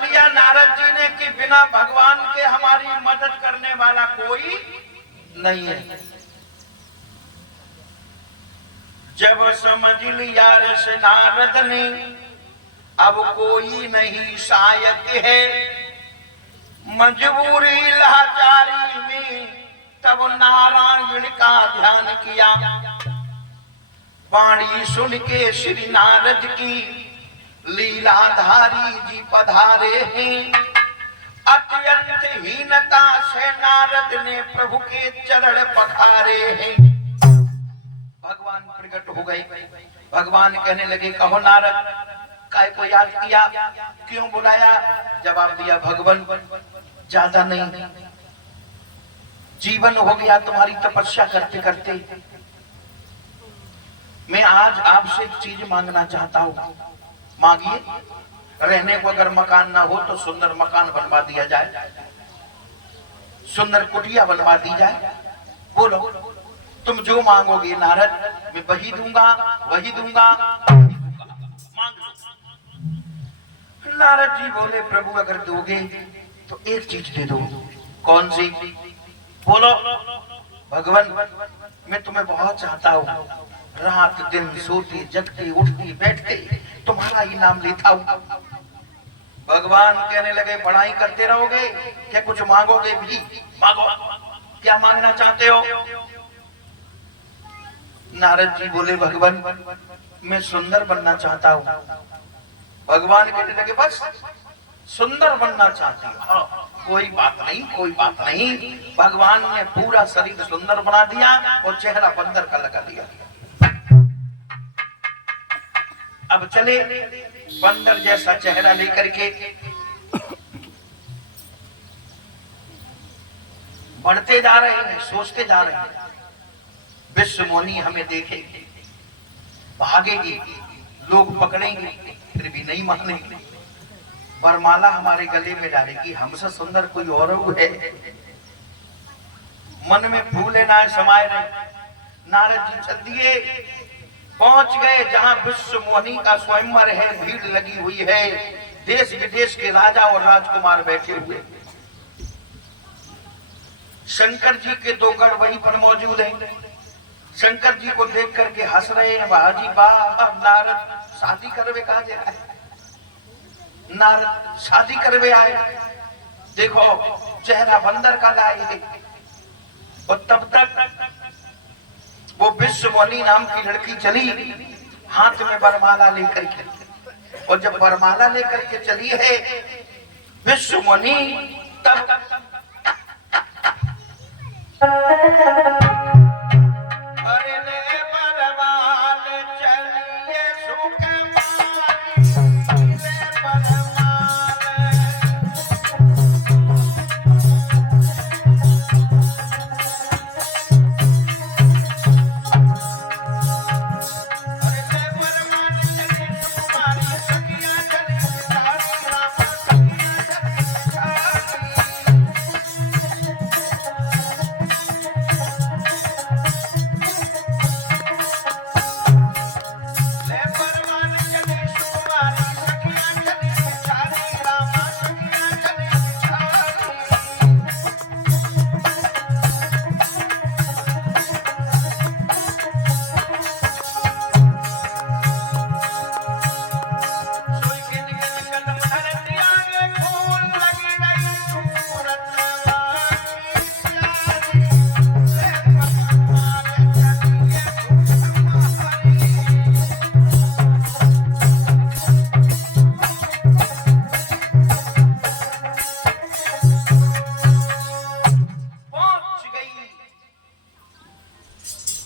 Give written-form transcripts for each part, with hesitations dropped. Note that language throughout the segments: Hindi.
लिया नारद जी ने कि बिना भगवान के हमारी मदद करने वाला कोई नहीं है। जब समझ लिया ऋष नारद ने अब कोई नहीं सहायक है, मजबूरी लाचारी में तब नारायण का ध्यान किया। वाणी सुन के श्री नारद की लीलाधारी जी पधारे हैं। अत्यंत हीनता से नारद ने प्रभु के चरण पखारे हैं। भगवान प्रकट हो गए। भगवान कहने लगे, कहो नारद, काय को याद किया, क्यों बुलाया? जवाब दिया, भगवान ज्यादा नहीं, जीवन हो गया तुम्हारी तपस्या करते करते। मैं आज आपसे एक चीज मांगना चाहता हूँ, मांगिए। रहने को अगर मकान ना हो तो सुंदर मकान बनवा दिया जाए, सुंदर कुटिया बनवा दी जाए। बोलो, तुम जो मांगोगे नारद, मैं वही दूंगा, वही दूंगा, मांग लो। नारद जी बोले, प्रभु अगर दोगे तो एक चीज दे दो। कौन सी? बोलो। भगवान, मैं तुम्हें बहुत चाहता हूँ, रात दिन सोते जगते उठते बैठते तुम्हारा ही नाम लेता हूँ। भगवान कहने लगे, पढ़ाई करते रहोगे क्या कुछ मांगोगे भी? मांगो, क्या मांगना चाहते हो? नारद जी बोले, भगवान मैं सुंदर बनना चाहता हूँ। भगवान कहने लगे, बस सुंदर बनना चाहते हो? हाँ, कोई बात नहीं, कोई बात नहीं। भगवान ने पूरा शरीर सुंदर बना दिया और चेहरा बंदर का लगा दिया। अब चले बंदर जैसा चेहरा लेकर के बढ़ते जा रहे हैं, सोचते जा रहे हैं, विश्व मोनी हमें देखेगी, भागेगी, लोग पकड़ेंगे, फिर भी नहीं मानेंगे, वरमाला हमारे गले में डालेगी, हमसे सुंदर कोई और है। मन में फूले ना समाये रहे। नारद जी चल दिए, पहुंच गए जहां विश्व मोहिनी का स्वयंवर है, भीड़ लगी हुई है, देश विदेश के राजा और राजकुमार बैठे हुए। शंकर जी के दो गढ़ वहीं पर मौजूद हैं। शंकर जी को देख करके हंस रहे हैं, वाह जी वाह, नारद शादी करवे कहा जा रहा है, नारद शादी करवे आए, देखो चेहरा बंदर का लाए है। और तब तक वो विश्व मोहिनी नाम की लड़की चली हाथ में वरमाला लेकर के, और जब वरमाला लेकर के चली है विश्व मोहिनी, तब अरे ले वरमाल चलिए सुकुमारी, ले वरमाल।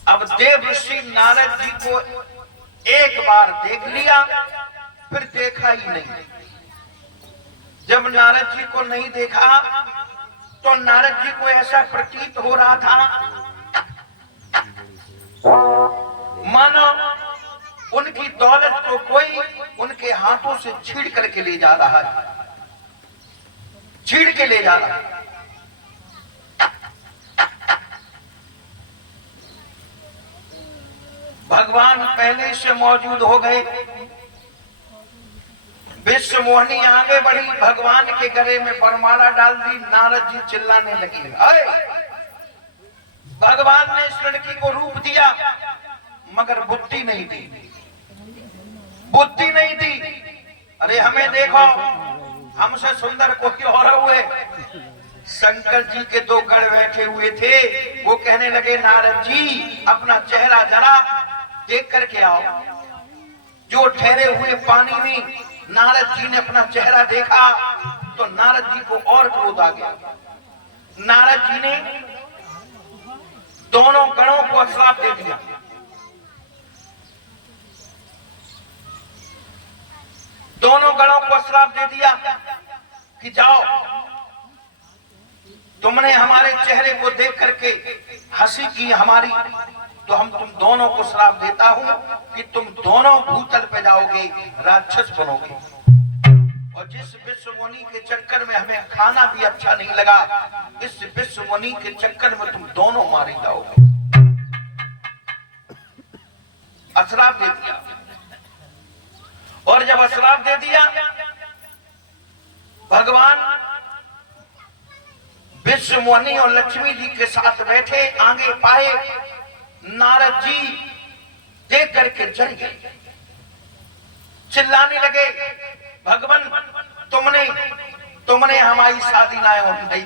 अब देव ऋषि नारद जी को एक बार देख लिया, फिर देखा ही नहीं। जब नारद जी को नहीं देखा तो नारद जी को ऐसा प्रतीत हो रहा था मानो उनकी दौलत को कोई उनके हाथों से छीन करके ले जा रहा है, छीन के ले जा रहा है। भगवान पहले से मौजूद हो गए। विश्व मोहिनी आगे बढ़ी, भगवान के गले में वरमाला डाल दी। नारद जी चिल्लाने लगे, अरे भगवान ने इस लड़की को रूप दिया मगर बुद्धि नहीं दी, बुद्धि नहीं दी। अरे हमें देखो, हमसे सुंदर कोई और हुए। शंकर जी के दो गढ़ बैठे हुए थे, वो कहने लगे नारद जी अपना चेहरा जरा देख करके आओ। जो ठहरे हुए पानी में नारद जी ने अपना चेहरा देखा तो नारद जी को और क्रोध आ गया। नारद जी ने दोनों गणों को श्राप दे दिया। दोनों गणों को श्राप दे दिया कि जाओ, तुमने हमारे चेहरे को देख करके हंसी की हमारी, तो हम तुम दोनों को श्राप देता हूं कि तुम दोनों भूतल पे जाओगे, राक्षस बनोगे। और जिस विश्व मुनि के चक्कर में हमें खाना भी अच्छा नहीं लगा, इस विश्व मुनि के चक्कर में तुम दोनों मारे जाओगे। अश्राप दे दिया। और जब अश्राप दे दिया, भगवान विश्व मुनि और लक्ष्मी जी के साथ बैठे, आगे पाए। नारद जी देख करके जल गए, चिल्लाने लगे, भगवान तुमने हमारी शादी ना होने दी।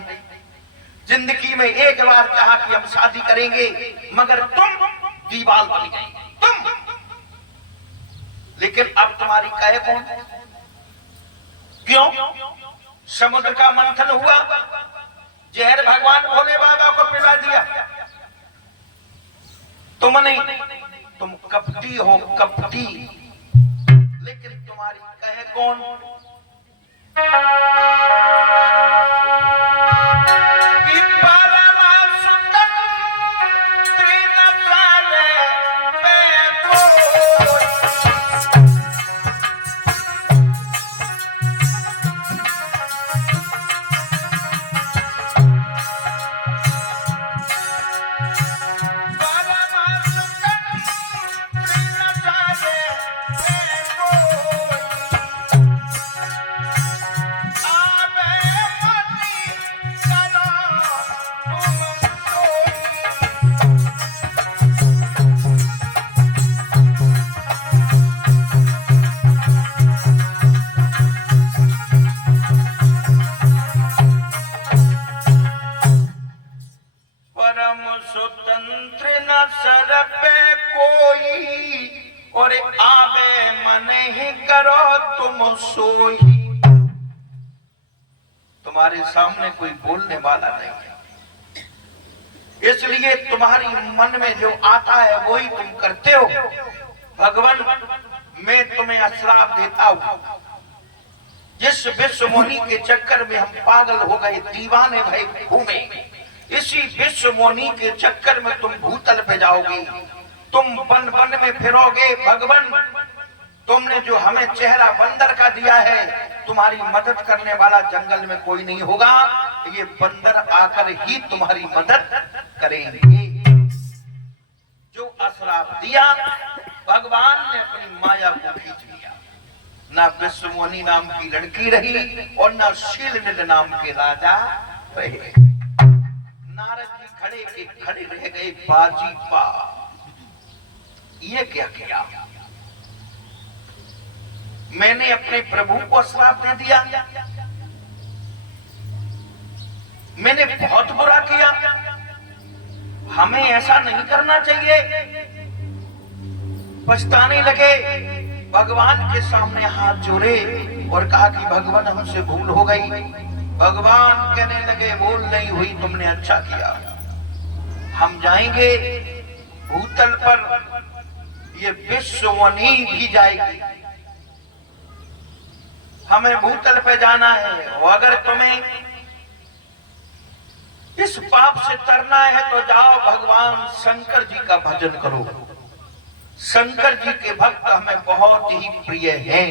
जिंदगी में एक बार कहा कि हम शादी करेंगे, मगर तुम दीवाल बन गई, तुम। लेकिन अब तुम्हारी कहे कौन? क्यों? समुद्र का मंथन हुआ, जहर भगवान भोले बाबा को पिला दिया। तुम नहीं, तुम कपटी हो, कपटी। लेकिन तुम्हारी कहे कौन? स्वतंत्र न सर पे कोई, और आवे मन ही करो तुम सोई। तुम्हारे सामने कोई बोलने वाला नहीं है, इसलिए तुम्हारी मन में जो आता है वही तुम करते हो। भगवान, मैं तुम्हें अश्राप देता हूं। जिस विश्व मुनि के चक्कर में हम पागल हो गए, दीवाने भय घूमे, इसी विश्व मुनि के चक्कर में तुम भूतल पे जाओगे, तुम बन बन में फिरोगे। भगवान, तुमने जो हमें चेहरा बंदर का दिया है, तुम्हारी मदद करने वाला जंगल में कोई नहीं होगा, ये बंदर आकर ही तुम्हारी मदद करेंगे। जो अश्राप दिया, भगवान ने अपनी माया को खींच लिया। ना विश्व मुनि नाम की लड़की रही और ना शीलनिल नाम के राजा रहे। नारद जी खड़े के खड़े रह गए, बाजी बा, ये क्या किया? मैंने अपने प्रभु को श्राप दे दिया, मैंने बहुत बुरा किया, हमें ऐसा नहीं करना चाहिए। पछताने लगे, भगवान के सामने हाथ जोड़े और कहा कि भगवान हमसे भूल हो गई। भगवान कहने लगे, भूल नहीं हुई, तुमने अच्छा किया। हम जाएंगे भूतल पर, ये विश्व मुनि भी जाएगी, हमें भूतल पे जाना है। और अगर तुम्हें इस पाप से तरना है तो जाओ भगवान शंकर जी का भजन करो। शंकर जी के भक्त हमें बहुत ही प्रिय हैं,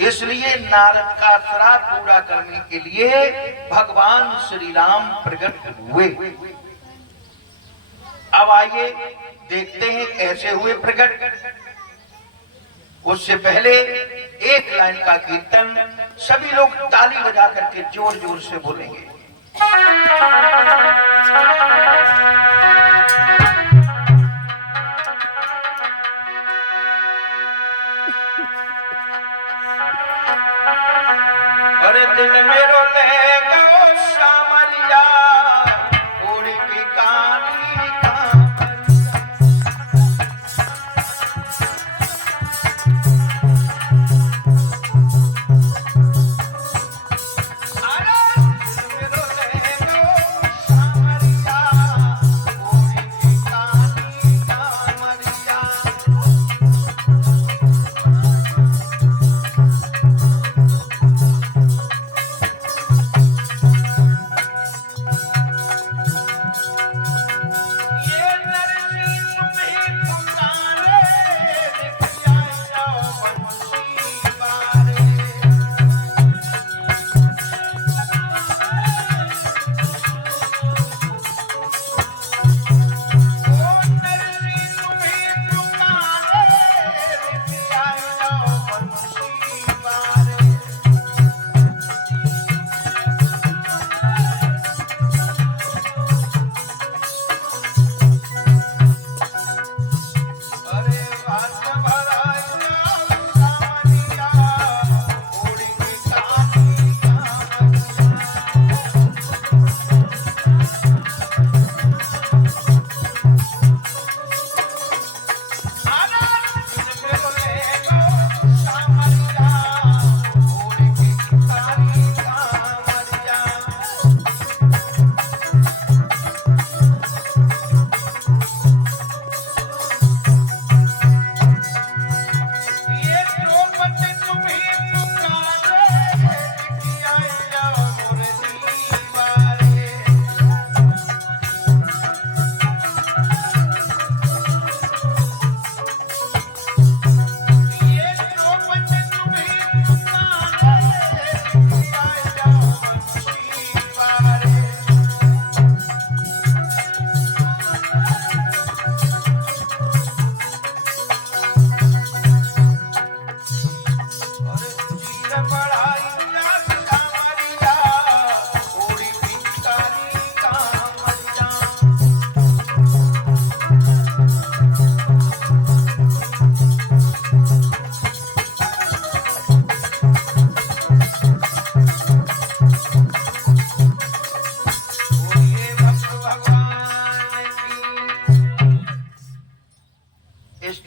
इसलिए नारद का श्राप पूरा करने के लिए भगवान श्री राम प्रकट हुए। अब आइए देखते हैं कैसे हुए प्रकट। उससे पहले एक लाइन का कीर्तन सभी लोग ताली बजा करके जोर जोर से बोलेंगे। हर दिन मेरो ले गो श्यामलिया उड़ की काली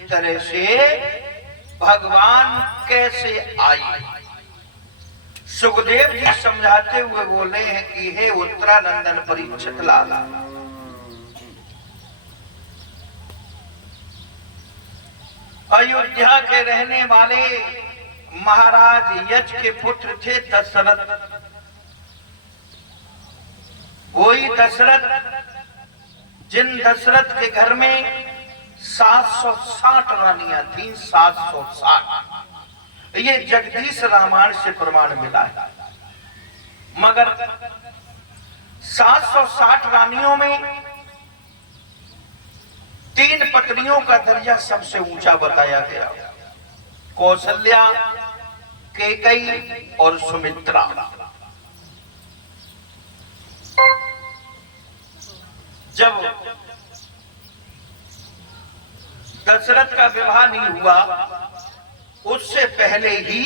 तरह से भगवान कैसे आए। सुखदेव जी समझाते हुए बोले हैं कि हे उत्तरानंदन परीक्षित लाला, अयोध्या के रहने वाले महाराज यज के पुत्र थे दशरथ। वही दशरथ जिन दशरथ के घर में 760 रानियां थी, 760। ये जगदीश रामायण से प्रमाण मिला है। मगर 760 रानियों में 3 पत्नियों का दर्जा सबसे ऊंचा बताया गया, कौशल्या, कैकेयी और सुमित्रा। जब दशरथ का विवाह नहीं हुआ, उससे पहले ही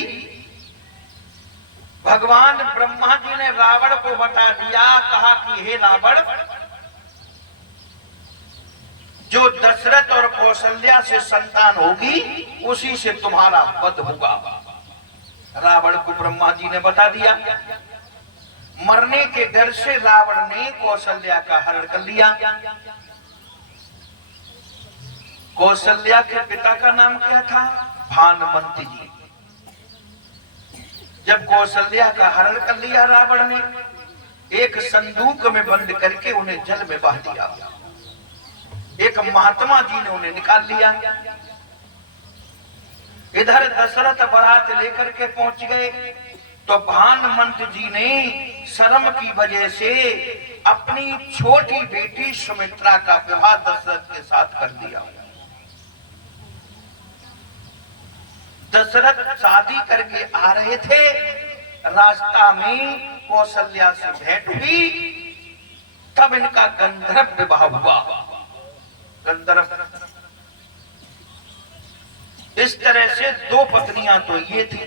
भगवान ब्रह्मा जी ने रावण को बता दिया, कहा कि हे रावण, जो दशरथ और कौशल्या से संतान होगी उसी से तुम्हारा वध होगा। रावण को ब्रह्मा जी ने बता दिया। मरने के डर से रावण ने कौशल्या का हरण कर लिया। कौशल्या के पिता का नाम क्या था? भानुमंत जी। जब कौशल्या का हरण कर लिया रावण ने, एक संदूक में बंद करके उन्हें जल में बहा दिया। एक महात्मा जी ने उन्हें निकाल लिया। इधर दशरथ बारात लेकर के पहुंच गए तो भानुमंत जी ने शर्म की वजह से अपनी छोटी बेटी सुमित्रा का विवाह दशरथ के साथ कर दिया। दशरथ शादी करके आ रहे थे, रास्ता में कौशल्या से भेंट हुई, तब इनका गंधर्व विवाह हुआ। गंधर्व, इस तरह से दो पत्नियां तो ये थी।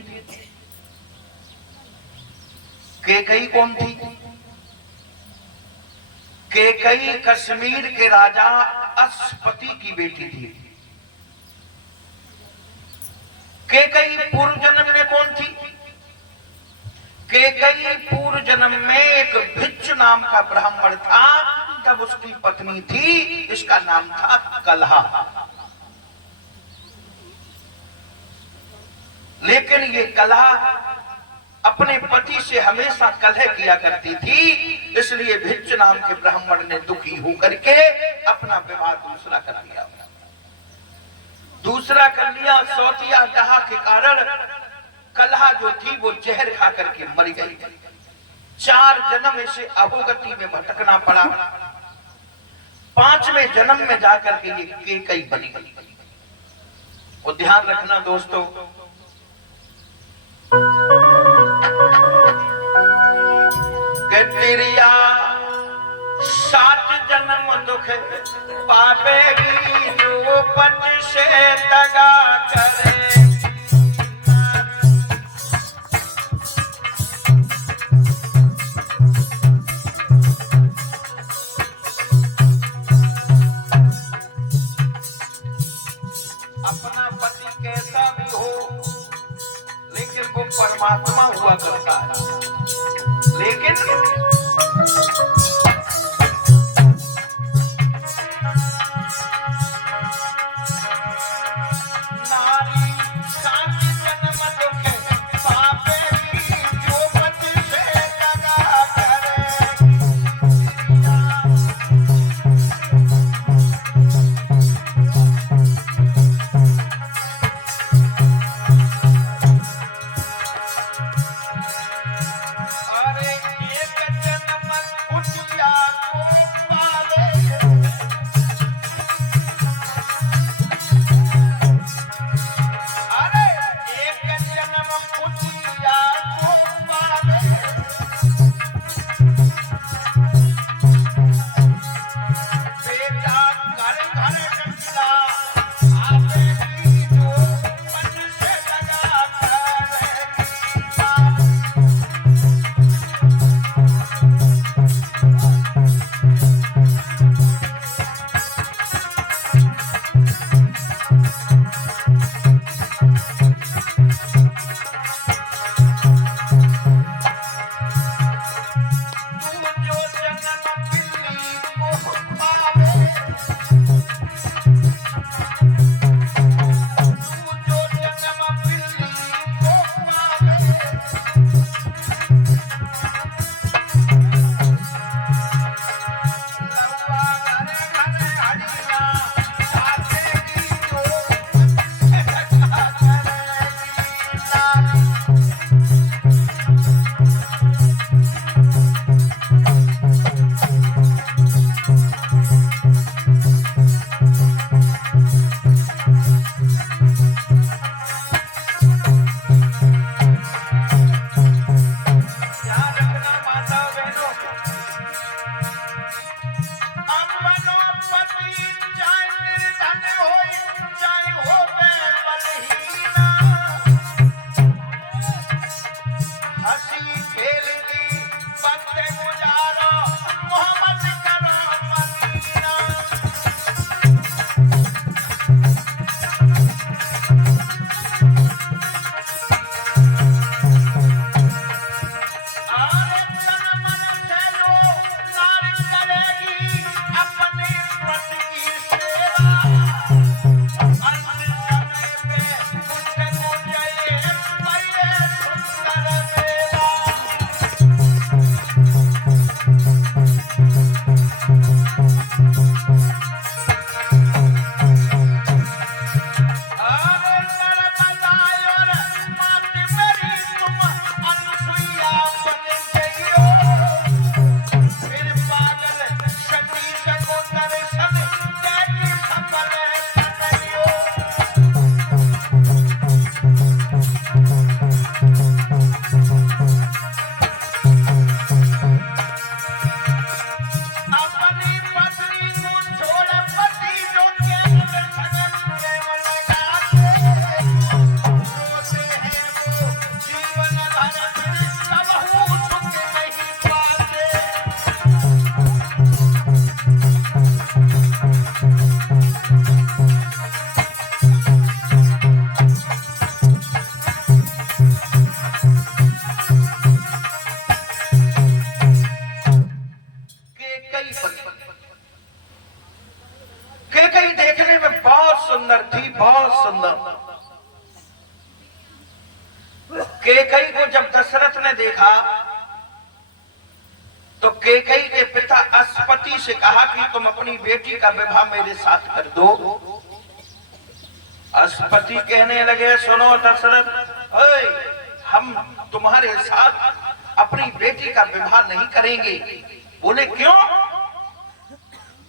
कैकेयी कौन थी? कैकेयी कश्मीर के राजा अश्वपति की बेटी थी। कैकेयी पूर्व जन्म में कौन थी? कैकेयी पूर्व जन्म में एक भिच्छु नाम का ब्राह्मण था, तब उसकी पत्नी थी, इसका नाम था कलहा। लेकिन ये कलहा अपने पति से हमेशा कलह किया करती थी, इसलिए भिच्छु नाम के ब्राह्मण ने दुखी होकर के अपना विवाह दूसरा कर लिया। दूसरा कर लिया, सौतिया डहा के कारण कलहा जो थी वो जहर खा करके मर गई। 4 जन्म इसे अधोगति में भटकना पड़ा। 5वें जन्म में जाकर के ये कैकेयी बनी गई। और ध्यान रखना दोस्तों, तिरिया 7 जन्म दुख पावेगी जो पट से दगा करे। अपना पति कैसा भी हो, लेकिन वो परमात्मा हुआ करता है। लेकिन नारी 7 जन्म दुख पावेगी जो पट से दगा करे। अरे एक कैकई को जब दशरथ ने देखा तो कैकई के पिता अस्पति से कहा कि तुम अपनी बेटी का विवाह मेरे साथ कर दो। अस्पति कहने लगे, सुनो दशरथ, हम तुम्हारे साथ अपनी बेटी का विवाह नहीं करेंगे। बोले क्यों?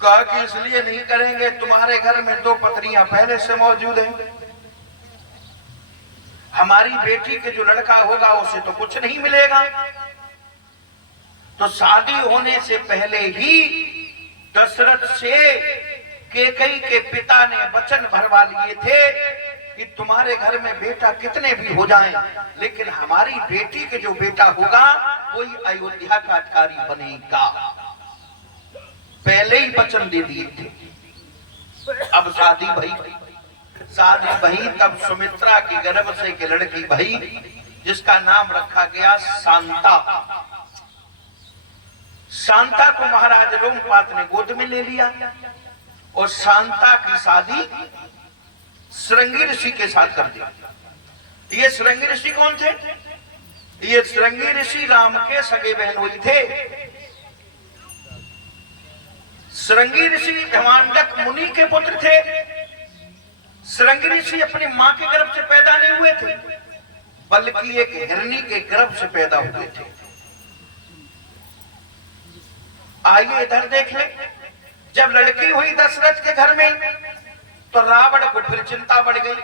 कहा कि इसलिए नहीं करेंगे, तुम्हारे घर में 2 पत्नियां पहले से मौजूद हैं। हमारी बेटी के जो लड़का होगा उसे तो कुछ नहीं मिलेगा। तो शादी होने से पहले ही दशरथ से कैकई के पिता ने वचन भरवा लिए थे कि तुम्हारे घर में बेटा कितने भी हो जाएं, लेकिन हमारी बेटी के जो बेटा होगा वही अयोध्या का अधिकारी बनेगा। पहले ही वचन दे दिए थे। अब शादी भई तब सुमित्रा की गर्भ से एक लड़की भई, जिसका नाम रखा गया शांता। शांता को महाराज रोमपाद ने गोद में ले लिया और शांता की शादी श्रृंगी ऋषि के साथ कर दी। ये श्रृंगी ऋषि कौन थे? ये श्रृंगी ऋषि राम के सगे बहनोई थे। श्रृंगी ऋषि हिमांडक मुनि के पुत्र थे। श्रृंगी ऋषि अपनी मां के गर्भ से पैदा नहीं हुए थे, बल्कि एक हिरणी के गर्भ से पैदा हुए थे। आइए इधर देख ले, जब लड़की हुई दशरथ के घर में तो रावण को फिर चिंता बढ़ गई।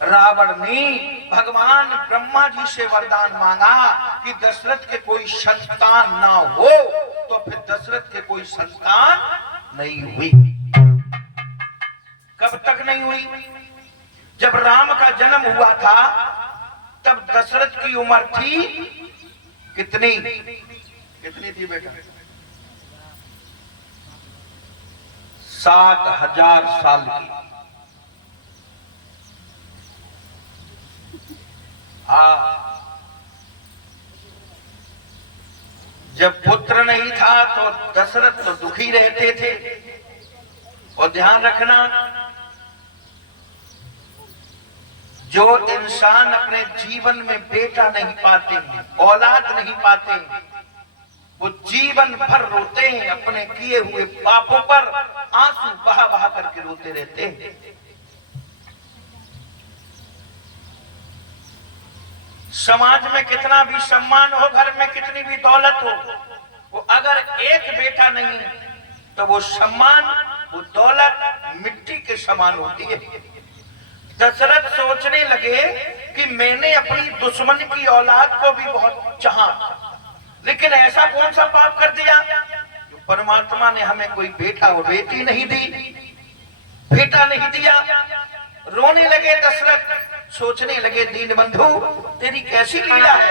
रावण ने भगवान ब्रह्मा जी से वरदान मांगा कि दशरथ के कोई संतान ना हो। तो फिर दशरथ के कोई संतान नहीं हुई। कब तक नहीं हुई? जब राम का जन्म हुआ था तब दशरथ की उम्र थी कितनी थी बेटा? 7,000 साल की। जब पुत्र नहीं था तो दशरथ तो दुखी रहते थे। और ध्यान रखना, जो इंसान अपने जीवन में बेटा नहीं पाते हैं, औलाद नहीं पाते हैं, वो जीवन भर रोते हैं। अपने किए हुए पापों पर आंसू बहा बहा करके रोते रहते हैं। समाज में कितना भी सम्मान हो, घर में कितनी भी दौलत हो, वो अगर एक बेटा नहीं तो वो सम्मान, वो दौलत मिट्टी के समान होती है। दशरथ सोचने लगे कि मैंने अपनी दुश्मन की औलाद को भी बहुत चाहा, लेकिन ऐसा कौन सा पाप कर दिया जो परमात्मा ने हमें कोई बेटा और बेटी नहीं दी, बेटा नहीं दिया। रोने लगे दशरथ, सोचने लगे दीन बंधु तेरी कैसी लीला है।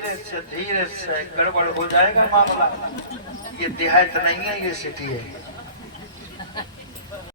धीरे से गड़बड़ हो जाएगा मामला। ये देहात नहीं है, ये सिटी है।